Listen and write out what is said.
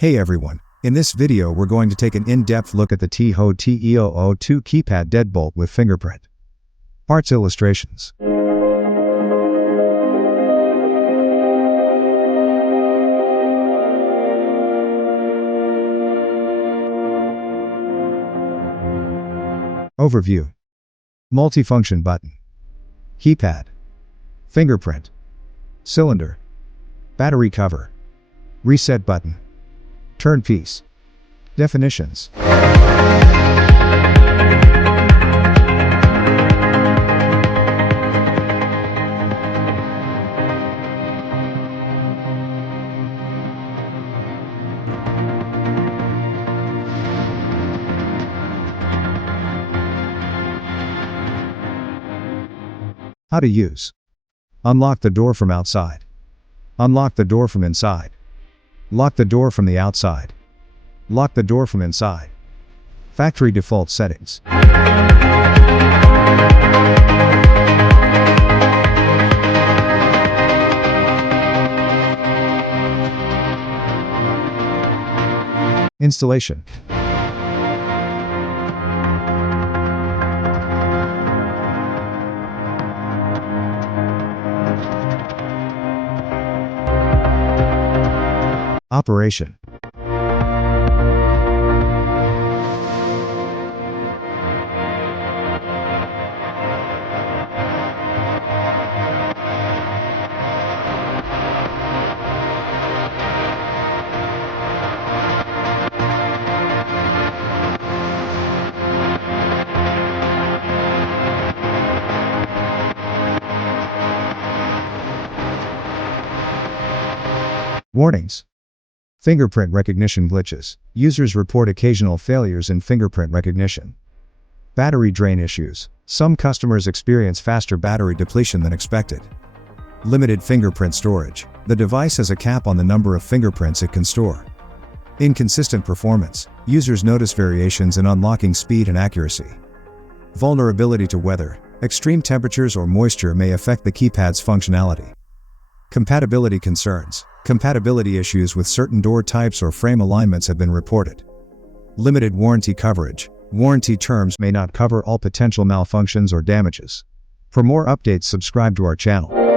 Hey everyone, in this video we're going to take an in-depth look at the TeeHO TE002 Keypad Deadbolt with Fingerprint. Parts illustrations. Overview. Multifunction button. Keypad. Fingerprint. Cylinder. Battery cover. Reset button. Turn piece. Definitions. How to use. Unlock the door from outside. Unlock the door from inside. Lock the door from the outside. Lock the door from inside. Factory default settings. Installation. Operation. Warnings. Fingerprint recognition glitches. Users report occasional failures in fingerprint recognition. Battery drain issues. Some customers experience faster battery depletion than expected. Limited fingerprint storage. The device has a cap on the number of fingerprints it can store. Inconsistent performance. Users notice variations in unlocking speed and accuracy. Vulnerability to weather. Extreme temperatures or moisture may affect the keypad's functionality. Compatibility concerns. Compatibility issues with certain door types or frame alignments have been reported. Limited warranty coverage. Warranty terms may not cover all potential malfunctions or damages. For more updates, subscribe to our channel.